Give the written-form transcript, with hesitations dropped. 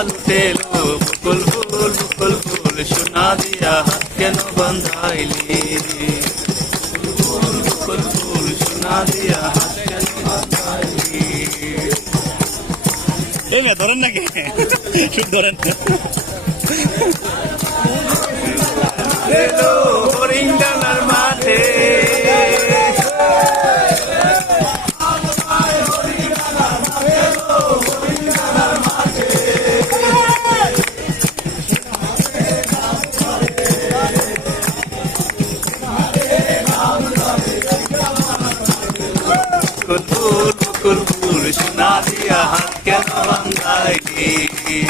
লুটেলো বকুল ফুল সোনা দিয়া হাত কেন বান্ধাইলি বকুল ফুল সোনা দিয়া হাত কেন বান্ধাইলি এই মেয়ে ধরেন নাকি শুধু ধরেন এলো হরিঙ্গানার মাঠে বকুল ফুল সোনা দিয়া হাত কেন বান্ধাইলি